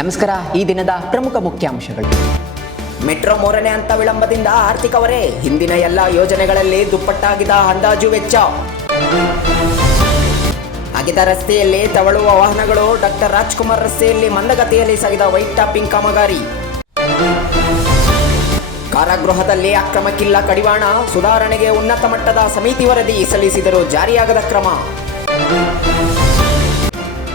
ನಮಸ್ಕಾರ. ಈ ದಿನದ ಪ್ರಮುಖ ಮುಖ್ಯಾಂಶಗಳು. ಮೆಟ್ರೋ 3ನೇ ಹಂತ ವಿಳಂಬದಿಂದ ಆರ್ಥಿಕ ಹೊರೆ, ಹಿಂದಿನ ಎಲ್ಲ ಯೋಜನೆಗಳಲ್ಲಿ ದುಪ್ಪಟ್ಟಾಗಿದ್ದ ಅಂದಾಜು ವೆಚ್ಚ. ಅಗೆದ ರಸ್ತೆಯಲ್ಲಿ ತೆವಳುವ ವಾಹನಗಳು. ಡಾಕ್ಟರ್ ರಾಜ್ಕುಮಾರ್ ರಸ್ತೆಯಲ್ಲಿ ಮಂದಗತಿಯಲ್ಲಿ ಸಾಗಿದ ವೈಟ್ ಟಾಪಿಂಗ್ ಕಾಮಗಾರಿ. ಕಾರಾಗೃಹದಲ್ಲಿ ಅಕ್ರಮಕ್ಕಿಲ್ಲ ಕಡಿವಾಣ, ಸುಧಾರಣೆಗೆ ಉನ್ನತ ಮಟ್ಟದ ಸಮಿತಿ ವರದಿ ಸಲ್ಲಿಸಿದರೂ ಜಾರಿಯಾಗದ ಕ್ರಮ.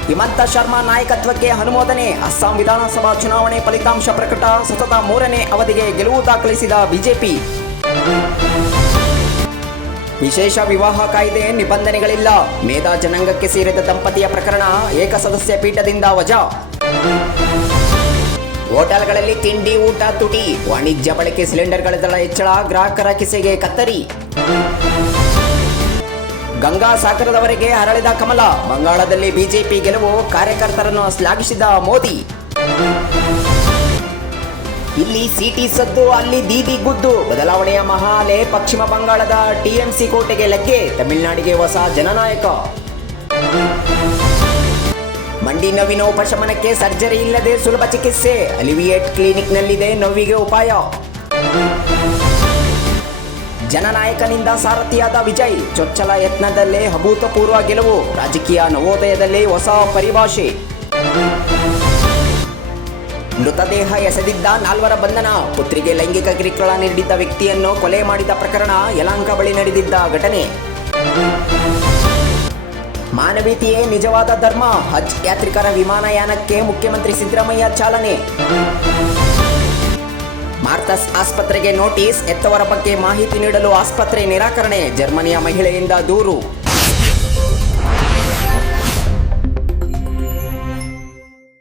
ಹಿಮಂತ ಶರ್ಮಾ ನಾಯಕತ್ವಕ್ಕೆ ಅನುಮೋದನೆ. ಅಸ್ಸಾಂ ವಿಧಾನಸಭಾ ಚುನಾವಣೆ ಫಲಿತಾಂಶ ಪ್ರಕಟ. ಸತತ 3ನೇ ಅವಧಿಗೆ ಗೆಲುವು ದಾಖಲಿಸಿದ ಬಿಜೆಪಿ. ವಿಶೇಷ ವಿವಾಹ ಕಾಯ್ದೆ ನಿಬಂಧನೆಗಳಿಲ್ಲ. ಮೇಧಾ ಜನಾಂಗಕ್ಕೆ ಸೇರಿದ ದಂಪತಿಯ ಪ್ರಕರಣ ಏಕಸದಸ್ಯ ಪೀಠದಿಂದ ವಜಾ. ಹೋಟೆಲ್ಗಳಲ್ಲಿ ತಿಂಡಿ ಊಟ ತುಟಿ. ವಾಣಿಜ್ಯ ಬಳಕೆ ಸಿಲಿಂಡರ್ಗಳ ದರ ಹೆಚ್ಚಳ, ಗ್ರಾಹಕರ ಕಿಸೆಗೆ ಕತ್ತರಿ. ಗಂಗಾ ಸಾಗರದವರೆಗೆ ಹರಳಿದ ಕಮಲ. ಬಂಗಾಳದಲ್ಲಿ ಬಿಜೆಪಿ ಗೆಲುವು, ಕಾರ್ಯಕರ್ತರನ್ನು ಶ್ಲಾಘಿಸಿದ ಮೋದಿ. ಇಲ್ಲಿ ಸಿಟಿ ಸದ್ದು, ಅಲ್ಲಿ ದೀದಿ ಗುದ್ದು. ಬದಲಾವಣೆಯ ಮಹಾಲೆ. ಪಶ್ಚಿಮ ಬಂಗಾಳದ ಟಿಎಂಸಿ ಕೋಟೆಗೆ ಲಗ್ಗೆ. ತಮಿಳುನಾಡಿಗೆ ಹೊಸ ಜನನಾಯಕ. ಮಂಡಿ ನೋವಿನ ಉಪಶಮನಕ್ಕೆ ಸರ್ಜರಿ ಇಲ್ಲದೆ ಸುಲಭ ಚಿಕಿತ್ಸೆ. ಅಲಿವಿಯೇಟ್ ಕ್ಲಿನಿಕ್ನಲ್ಲಿದೆ ನೋವಿಗೆ ಉಪಾಯ. ಜನನಾಯಕನಿಂದ ಸಾರಥಿಯಾದ ವಿಜಯ್. ಚೊಚ್ಚಲ ಯತ್ನದಲ್ಲೇ ಅಭೂತಪೂರ್ವ ಗೆಲುವು. ರಾಜಕೀಯ ನವೋದಯದಲ್ಲಿ ಹೊಸ ಪರಿಭಾಷೆ. ಮೃತದೇಹ ಎಸೆದಿದ್ದ 4 ಬಂಧನ. ಪುತ್ರಿಗೆ ಲೈಂಗಿಕ ಕಿರುಕುಳ ನೀಡಿದ್ದ ವ್ಯಕ್ತಿಯನ್ನು ಕೊಲೆ ಮಾಡಿದ ಪ್ರಕರಣ ಯಲಹಂಕ ಬಳಿ ನಡೆದಿದ್ದ ಘಟನೆ. ಮಾನವೀಯತೆಯೇ ನಿಜವಾದ ಧರ್ಮ. ಹಜ್ ಯಾತ್ರಿಕರ ವಿಮಾನಯಾನಕ್ಕೆ ಮುಖ್ಯಮಂತ್ರಿ ಸಿದ್ದರಾಮಯ್ಯ ಚಾಲನೆ. ಮಾರ್ಥಸ್ ಆಸ್ಪತ್ರೆಗೆ ನೋಟಿಸ್. ಹೆತ್ತವರ ಬಗ್ಗೆ ಮಾಹಿತಿ ನೀಡಲು ಆಸ್ಪತ್ರೆ ನಿರಾಕರಣೆ. ಜರ್ಮನಿಯ ಮಹಿಳೆಯಿಂದ ದೂರು.